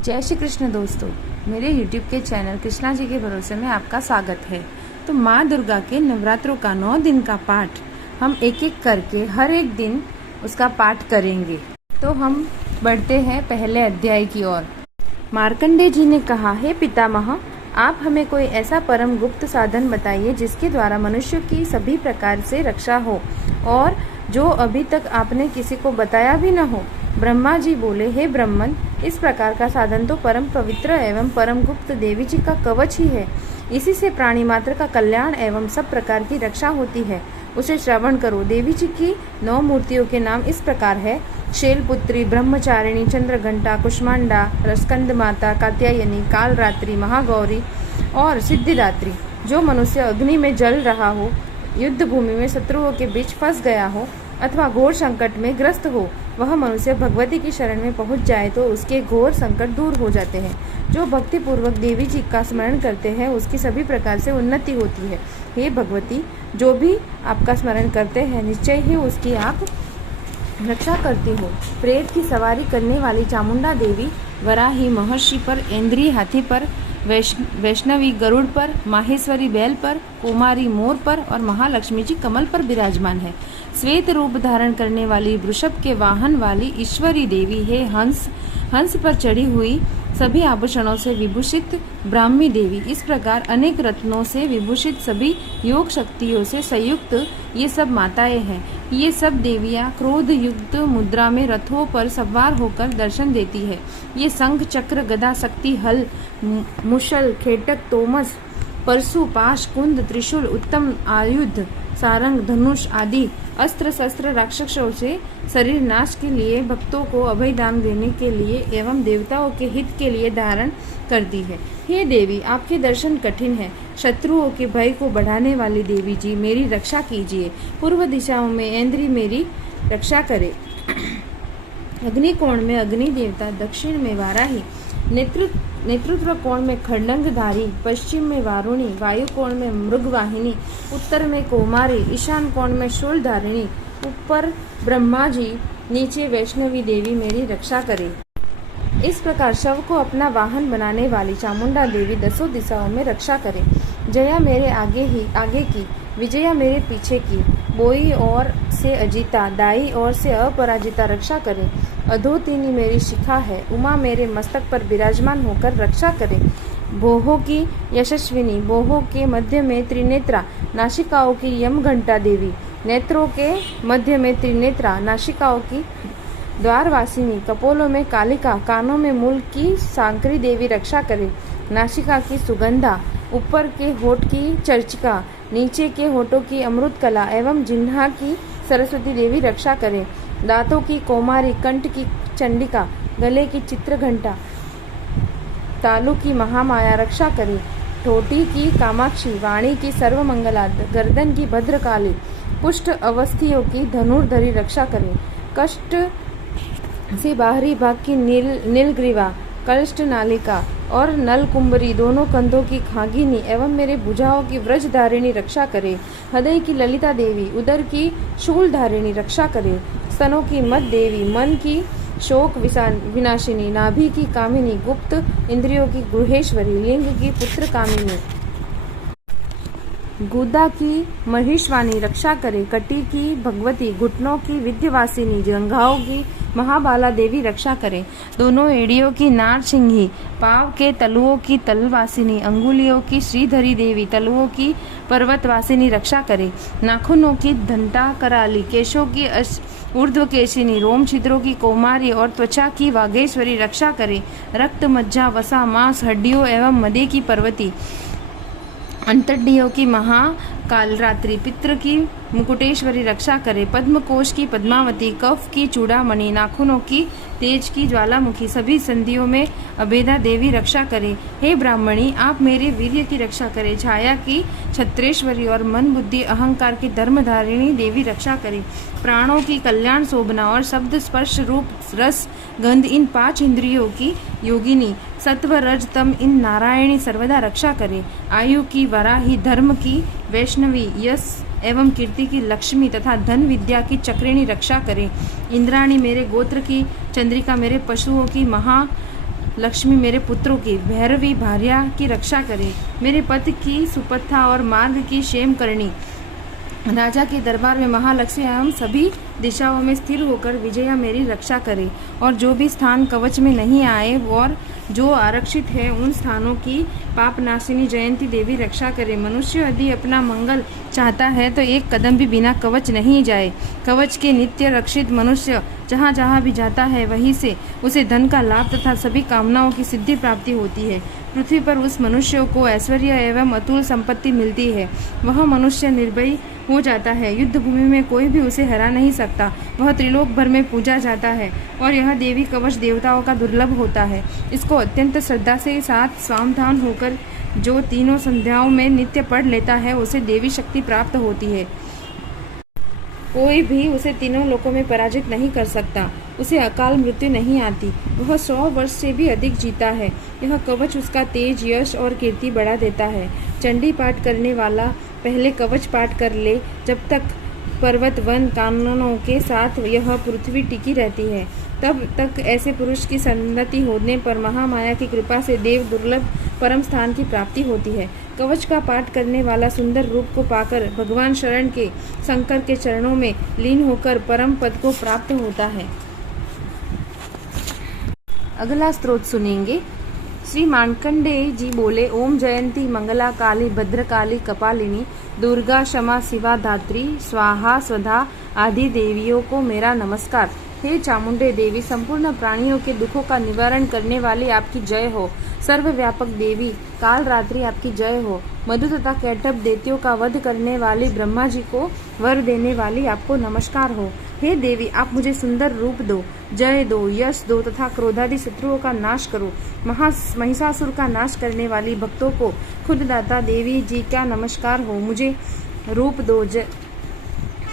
जय श्री कृष्ण दोस्तों, मेरे YouTube के चैनल कृष्णा जी के भरोसे में आपका स्वागत है। तो माँ दुर्गा के नवरात्रों का 9 दिन का पाठ हम एक एक करके हर एक दिन उसका पाठ करेंगे। तो हम बढ़ते हैं पहले अध्याय की ओर। मार्कंडेय जी ने कहा, हे पितामह, आप हमें कोई ऐसा परम गुप्त साधन बताइए जिसके द्वारा मनुष्य की सभी प्रकार से रक्षा हो और जो अभी तक आपने किसी को बताया भी न हो। ब्रह्मा जी बोले, हे ब्रह्मन, इस प्रकार का साधन तो परम पवित्र एवं परम गुप्त देवी जी का कवच ही है। इसी से प्राणी मात्र का कल्याण एवं सब प्रकार की रक्षा होती है। उसे श्रवण करो। देवी जी की 9 मूर्तियों के नाम इस प्रकार है: शैलपुत्री, ब्रह्मचारिणी, चंद्रघंटा, कुष्मांडा, स्कंद माता, कात्यायनी, कालरात्रि, महागौरी और सिद्धिदात्री। जो मनुष्य अग्नि में जल रहा हो, युद्ध भूमि में शत्रुओं के बीच फंस गया हो अथवा घोर संकट में ग्रस्त हो, वह मनुष्य भगवती की शरण में पहुंच जाए तो उसके घोर संकट दूर हो जाते हैं। जो भक्ति पूर्वक देवी जी का स्मरण करते हैं उसकी सभी प्रकार से उन्नति होती है। हे भगवती, जो भी आपका स्मरण करते हैं निश्चय ही उसकी आप रक्षा करती हो। प्रेत की सवारी करने वाली चामुंडा देवी वराही महर्षि पर, इंद्री हाथी पर, वैष्णवी गरुड़ पर, माहेश्वरी बैल पर, कुमारी मोर पर और महालक्ष्मी जी कमल पर विराजमान है। श्वेत रूप धारण करने वाली वृषभ के वाहन वाली ईश्वरी देवी है। हंस पर चढ़ी हुई सभी आभूषणों से विभूषित ब्राह्मी देवी, इस प्रकार अनेक रत्नों से विभूषित सभी योग शक्तियों से संयुक्त ये सब माताएं हैं। ये सब देवियां क्रोध युक्त मुद्रा में रथों पर सवार होकर दर्शन देती है। ये शंख, चक्र, गदा, शक्ति, हल, मुशल, खेटक, तोमस, परशु, पाश, कुंद, त्रिशूल, उत्तम आयुध, सारंग, धनुष आदि अस्त्र शस्त्र राक्षसों से शरीर नाश के लिए, भक्तों को अभय दान देने के लिए एवं देवताओं के हित के लिए धारण करती है। हे देवी, आपके दर्शन कठिन है। शत्रुओं के भय को बढ़ाने वाली देवी जी, मेरी रक्षा कीजिए। पूर्व दिशाओं में ऐन्द्री मेरी रक्षा करे। अग्नि कोण में अग्नि देवता, दक्षिण में वाराही, नेतृत्व कोण में खड्डंगधारी, पश्चिम में वारुणी, वायु कोण में मृगवाहिनी, उत्तर में कौमारी, ईशान कोण में शूलधारिणी, ऊपर ब्रह्मा जी, नीचे वैष्णवी देवी मेरी रक्षा करे। इस प्रकार शव को अपना वाहन बनाने वाली चामुंडा देवी 10 दिशाओं में रक्षा करे। जया मेरे आगे की, विजया मेरे पीछे की, बोई ओर से अजिता, दाई ओर से अपराजिता रक्षा करे। अधोतिनी मेरी शिखा है। उमा मेरे मस्तक पर विराजमान होकर रक्षा करे। बोहो की यशस्विनी, बोहो के मध्य में त्रिनेत्रा, नासिकाओं की यमघंटा देवी, नेत्रों के मध्य में त्रिनेत्रा, नासिकाओं की द्वारवासिनी, कपोलों में कालिका, कानों में मूल की सांकरी देवी रक्षा करे। नासिका की सुगंधा, ऊपर के होठ की चर्चिका, नीचे के होठों की अमृतकला एवं जिह्वा की सरस्वती देवी रक्षा करे। दांतों की कौमारी, कंठ की चंडिका, गले की चित्रघंटा, तालु की महामाया रक्षा करे। ठोटी की कामाक्षी, वाणी की सर्वमंगला, गर्दन की भद्रकाली, पुष्ट अवस्थियों की धनुर्धरी रक्षा करे। कष्ट से बाहरी भाग की नीलग्रीवा, कलष्ट नालिका और नलकुंबरी, दोनों कंधों की खागिनी एवं मेरे भुजाओं की व्रजधारिणी रक्षा करे। हृदय की ललिता देवी, उदर की शूलधारिणी रक्षा करे। स्तनों की मद देवी, मन की शोक विनाशिनी, नाभि की कामिनी, गुप्त इंद्रियों की गृहेश्वरी, लिंग की पुत्र कामिनी, गुदा की महिषवानी रक्षा करे। कटी की भगवती, घुटनों की विद्यवासिनी, जंघाओं की महाबाला देवी रक्षा करे। दोनों एड़ियों की नारसिंही, पाव के तलुओं की तलवासिनी, अंगुलियों की श्रीधरी देवी, तलुओं की पर्वतवासिनी रक्षा करे। नाखूनों की घंटा कराली, केशों की ऊर्ध्वकेशिनी, रोम छिद्रों की कौमारी और त्वचा की वागेश्वरी रक्षा करे। रक्त, मज्जा, वसा, मांस, हड्डियों एवं मदे की पर्वती, अंतड्डियों की महाकालरात्रि, पित्र की मुकुटेश्वरी रक्षा करे। पद्मकोश की पद्मावती, कफ की चूड़ामणि, नाखूनों की तेज की ज्वालामुखी, सभी संधियों में अभेदा देवी रक्षा करे। हे ब्राह्मणी, आप मेरे वीर्य की रक्षा करे। छाया की छत्रेश्वरी और मन बुद्धि अहंकार की धर्मधारिणी देवी रक्षा करे। प्राणों की कल्याण शोभना और शब्द, स्पर्श, रूप, रस, गंध, इन 5 इंद्रियों की योगिनी, सत्व, रज, तम, इन नारायणी सर्वदा रक्षा करे। आयु की वराही, धर्म की वैष्णवी, यश एवं कीर्ति की लक्ष्मी तथा धन विद्या की चक्रिणी रक्षा करे। इंद्राणी मेरे गोत्र की, चंद्रिका मेरे पशुओं की, लक्ष्मी मेरे पुत्रों की, भैरवी भार्या की रक्षा करे, मेरे पति की सुपथा और मार्ग की क्षेम करनी, राजा के दरबार में महालक्ष्मी एवं सभी दिशाओं में स्थिर होकर विजया मेरी रक्षा करे, और जो भी स्थान कवच में नहीं आए और जो आरक्षित है उन स्थानों की पापनाशिनी जयंती देवी रक्षा करे। मनुष्य यदि अपना मंगल चाहता है तो एक कदम भी बिना कवच नहीं जाए। कवच के नित्य रक्षित मनुष्य जहाँ जहाँ भी जाता है वहीं से उसे धन का लाभ तथा सभी कामनाओं की सिद्धि प्राप्ति होती है। पृथ्वी पर उस मनुष्य को ऐश्वर्य एवं अतुल संपत्ति मिलती है। वह मनुष्य निर्भय हो जाता है, युद्ध भूमि में कोई भी उसे हरा नहीं सकता। वह त्रिलोक भर में पूजा जाता है और यह देवी कवच देवताओं का दुर्लभ होता है। इसको अत्यंत श्रद्धा से साथ स्वावधान होकर जो तीनों संध्याओं में नित्य पढ़ लेता है उसे देवी शक्ति प्राप्त होती है। कोई भी उसे तीनों लोकों में पराजित नहीं कर सकता, उसे अकाल मृत्यु नहीं आती। वह 100 वर्ष से भी अधिक जीता है। यह कवच उसका तेज, यश और कीर्ति बढ़ा देता है। चंडी पाठ करने वाला पहले कवच पाठ कर ले, जब तक पर्वत वन काननों के साथ यह पृथ्वी टिकी रहती है, तब तक ऐसे पुरुष की संगति होने पर महामाया की कृपा से देव दुर्लभ परम स्थान की प्राप्ति होती है। कवच का पाठ करने वाला सुंदर रूप को पाकर भगवान शरण के शंकर के चरणों में लीन होकर परम पद को प्राप्त होता है। अगला स्त्रोत सुनेंगे। श्री मार्कंडेय जी बोले, ओम जयंती मंगला काली भद्रकाली कपालिनी दुर्गा क्षमा शिवा धात्री स्वाहा स्वधा आदि देवियों को मेरा नमस्कार। हे चामुंडे देवी, संपूर्ण प्राणियों के दुखों का निवारण करने वाली आपकी जय हो। सर्वव्यापक देवी काल रात्रि आपकी जय हो। मधु तथा कैटभ दैत्यों का वध करने वाली ब्रह्मा जी को वर देने वाली आपको नमस्कार हो। हे देवी, आप मुझे सुंदर रूप दो, जय दो, यश दो तथा क्रोधादि शत्रुओं का नाश करो। महिषासुर का नाश करने वाली भक्तों को खुद दाता देवी जी का नमस्कार हो। मुझे रूप दो,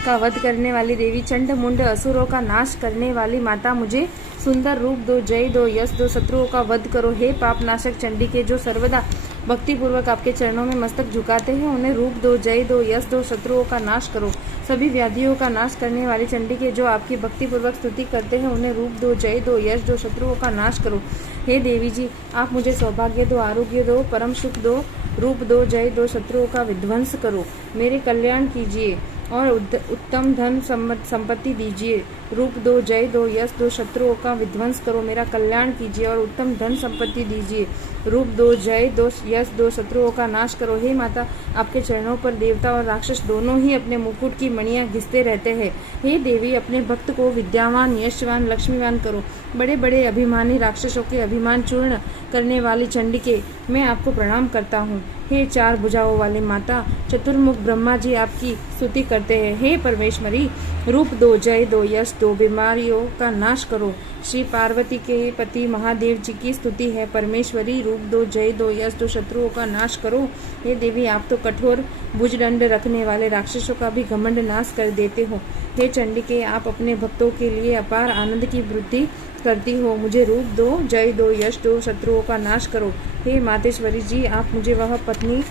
का वध करने वाली देवी, चंड मुंड असुरों का नाश करने वाली माता, मुझे सुंदर रूप दो, जय दो, यश दो, शत्रुओं का वध करो। हे पाप नाशक चंडी के जो सर्वदा भक्ति पूर्वक आपके चरणों में मस्तक झुकाते हैं, उन्हें रूप दो, जय दो, यश दो, शत्रुओं का नाश करो। सभी व्याधियों का नाश करने वाली चंडी के जो आपकी भक्ति पूर्वक स्तुति करते हैं, उन्हें रूप दो, जय दो, यश दो, शत्रुओं का नाश करो। हे देवी जी, आप मुझे सौभाग्य दो, आरोग्य दो, परम सुख दो, रूप दो, जय दो, शत्रुओं का विध्वंस करो। मेरे कल्याण कीजिए और उत्तम धन संपत्ति दीजिए। रूप दो, जय दो, यश दो, शत्रुओं का विध्वंस करो। मेरा कल्याण कीजिए और उत्तम धन संपत्ति दीजिए। रूप दो, जय दो, यश दो, शत्रुओं का नाश करो। हे माता, आपके चरणों पर देवता और राक्षस दोनों ही अपने मुकुट की मणियां घिसते रहते हैं। हे देवी, अपने भक्त को विद्यावान, यशवान, लक्ष्मीवान करो। बड़े बड़े अभिमानी राक्षसों के अभिमान चूर्ण करने वाली चंडिके, मैं आपको प्रणाम करता हूँ। हे 4 भुजाओं वाली माता, चतुर्मुख ब्रह्मा जी आपकी स्तुति करते हैं। हे परमेश्वरी, रूप दो, जय दो, यश दो, बीमारियों का नाश करो। श्री पार्वती के पति महादेव जी की स्तुति है। परमेश्वरी, रूप दो, जय दो, यश दो, शत्रुओं का नाश करो। हे देवी, आप तो कठोर भुजदंड रखने वाले राक्षसों का भी घमंड नाश कर देते हो। हे चंडिके, आप अपने भक्तों के लिए अपार आनंद की वृद्धि करती हो। मुझे रूप दो, जय दो, यश दो, शत्रुओं का नाश करो। हे मातेश्वरी जी, आप मुझे वह पत्नी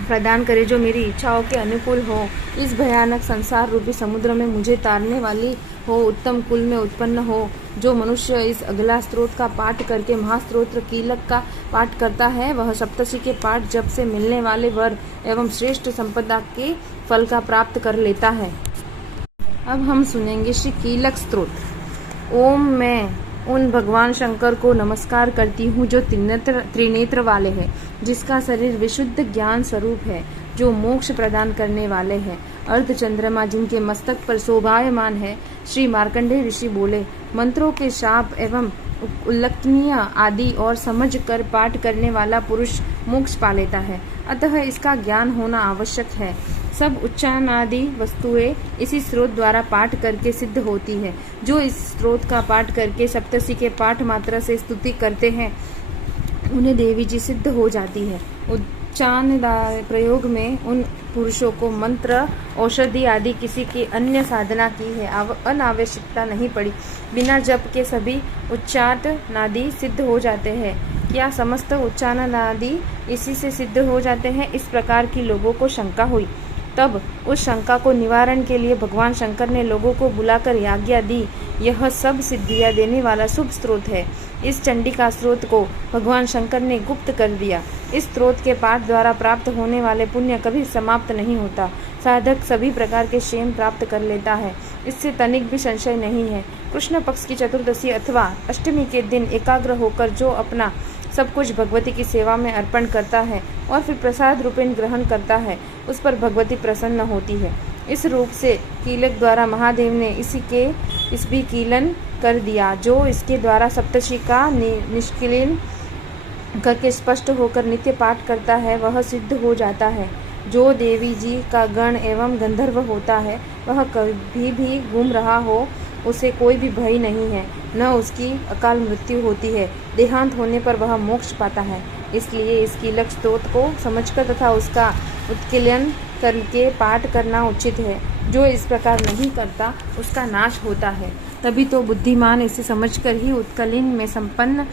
प्रदान करे जो मेरी इच्छाओं के अनुकूल हो। इस भयानक संसार रूपी समुद्र में मुझे तारने वाली हो, उत्तम कुल में उत्पन्न हो। जो मनुष्य इस अगला स्त्रोत का पाठ करके महास्त्रोत्र कीलक का पाठ करता है, वह सप्तषि के पाठ जप से मिलने वाले वर एवं श्रेष्ठ संपदा के फल का प्राप्त कर लेता है। अब हम सुनेंगे श्री कीलक स्त्रोत्र। ओम, मैं उन भगवान शंकर को नमस्कार करती हूँ जो त्रिनेत्र वाले हैं, जिसका शरीर विशुद्ध ज्ञान स्वरूप है, जो मोक्ष प्रदान करने वाले हैं, अर्धचंद्रमा जिनके मस्तक पर शोभायमान है। श्री मार्कंडेय ऋषि बोले, मंत्रों के शाप एवं उल्लेखनीय आदि और समझ कर पाठ करने वाला पुरुष मोक्ष पा लेता है, अतः इसका ज्ञान होना आवश्यक है। सब उच्चारण आदि वस्तुएं इसी स्रोत द्वारा पाठ करके सिद्ध होती है। जो इस स्रोत का पाठ करके सप्तषि के पाठ मात्रा से स्तुति करते हैं, उन्हें देवी जी सिद्ध हो जाती है। उच्चारण प्रयोग में उन पुरुषों को मंत्र, औषधि आदि किसी की अन्य साधना की है अनावश्यकता नहीं पड़ी। बिना जप के सभी उच्चारण आदि सिद्ध हो जाते हैं। क्या समस्त उच्चारण आदि इसी से सिद्ध हो जाते हैं? इस प्रकार की लोगों को शंका हुई। तब उस शंका को निवारण के लिए भगवान शंकर ने लोगों को बुलाकर आज्ञा दी। यह सब सिद्धियां देने वाला शुभ स्रोत है। इस चंडिका स्रोत को भगवान शंकर ने गुप्त कर दिया। इस स्रोत के पाठ द्वारा प्राप्त होने वाले पुण्य कभी समाप्त नहीं होता। साधक सभी प्रकार के क्षेम प्राप्त कर लेता है, इससे तनिक भी संशय नहीं है। कृष्ण पक्ष की चतुर्दशी अथवा अष्टमी के दिन एकाग्र होकर जो अपना सब कुछ भगवती की सेवा में अर्पण करता है और फिर प्रसाद रूपेण ग्रहण करता है, उस पर भगवती प्रसन्न होती है। इस रूप से कीलक द्वारा महादेव ने इस भी कीलन कर दिया। जो इसके द्वारा सप्तषि का निष्कीलन करके स्पष्ट होकर नित्य पाठ करता है, वह सिद्ध हो जाता है। जो देवी जी का गण एवं गंधर्व होता है, वह कभी भी घूम रहा हो, उसे कोई भी भय नहीं है, न उसकी अकाल मृत्यु होती है। देहांत होने पर वह मोक्ष पाता है। इसलिए इस कीलक स्तोत्र को समझकर तथा उसका उत्कीलन करके पाठ करना उचित है। जो इस प्रकार नहीं करता, उसका नाश होता है। तभी तो बुद्धिमान इसे समझकर ही उत्कलन में संपन्न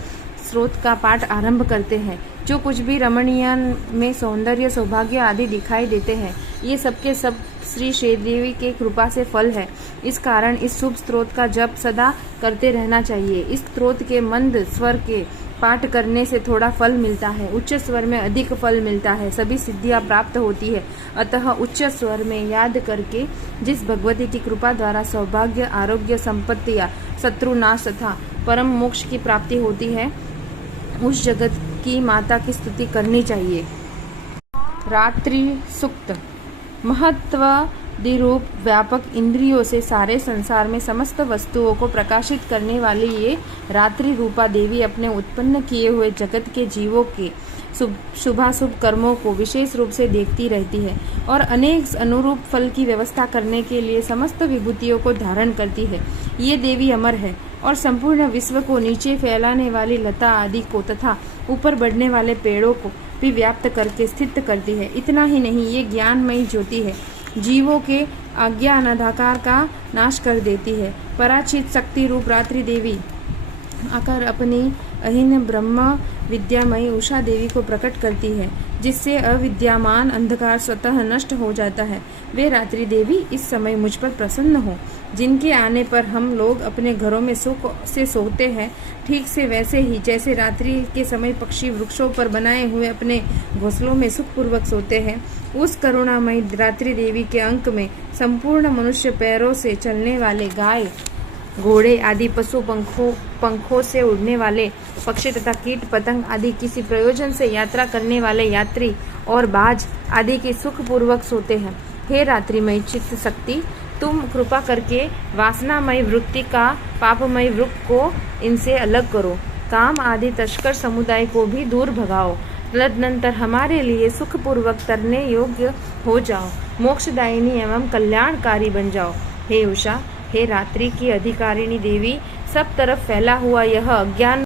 स्रोत का पाठ आरंभ करते हैं। जो कुछ भी रमणीय में सौंदर्य, सौभाग्य आदि दिखाई देते हैं, ये सबके सब श्री श्रीदेवी के कृपा से फल है। इस कारण इस शुभ स्रोत का जप सदा करते रहना चाहिए। इस स्रोत के मंद स्वर के पाठ करने से थोड़ा फल मिलता है, उच्च स्वर में अधिक फल मिलता है, सभी सिद्धियां प्राप्त होती है। अतः उच्च स्वर में याद करके जिस भगवती की कृपा द्वारा सौभाग्य, आरोग्य, संपत्तियां, शत्रुनाश तथा परम मोक्ष की प्राप्ति होती है, उस जगत की माता की स्तुति करनी चाहिए। रात्रि सूक्त। महत्व दिरूप व्यापक इंद्रियों से सारे संसार में समस्त वस्तुओं को प्रकाशित करने वाली ये रात्रि रूपा देवी अपने उत्पन्न किए हुए जगत के जीवों के शुभाशुभ कर्मों को विशेष रूप से देखती रहती है और अनेक अनुरूप फल की व्यवस्था करने के लिए समस्त विभूतियों को धारण करती है। ये देवी अमर है और संपूर्ण विश्व को नीचे फैलाने वाली लता आदि को तथा ऊपर बढ़ने वाले पेड़ों को भी व्याप्त करके स्थित करती है। इतना ही नहीं, ये ज्ञानमयी ज्योति है, जीवों के अज्ञान अंधकार का नाश कर देती है। पराचित शक्ति रूप रात्रि देवी आकर अपनी अहीन ब्रह्म विद्यामयी उषा देवी को प्रकट करती है, जिससे अविद्यमान अंधकार स्वतः नष्ट हो जाता है। वे रात्रि देवी इस समय मुझ पर प्रसन्न हो, जिनके आने पर हम लोग अपने घरों में सुख से सोते हैं, ठीक से वैसे ही जैसे रात्रि के समय पक्षी वृक्षों पर बनाए हुए अपने घोंसलों में सुखपूर्वक सोते हैं, उस करुणामयी रात्रि देवी के अंक में संपूर्ण मनुष्य पैरों से चलने वाले गाय, घोड़े आदि पशु, पंखों से उड़ने वाले पक्षी तथा कीट पतंग आदि किसी प्रयोजन से यात्रा करने वाले यात्री और बाज आदि के सुखपूर्वक सोते हैं। हे रात्रिमय चित्त शक्ति, तुम कृपा करके वासनामय वृत्ति का पापमय वृक्ष को इनसे अलग करो, काम आदि तस्कर समुदाय को भी दूर भगाओ, तदनंतर हमारे लिए सुखपूर्वक तरने योग्य हो जाओ, मोक्षदायिनी एवं कल्याणकारी बन जाओ। हे उषा, हे रात्रि की अधिकारिणी देवी, सब तरफ फैला हुआ यह अज्ञान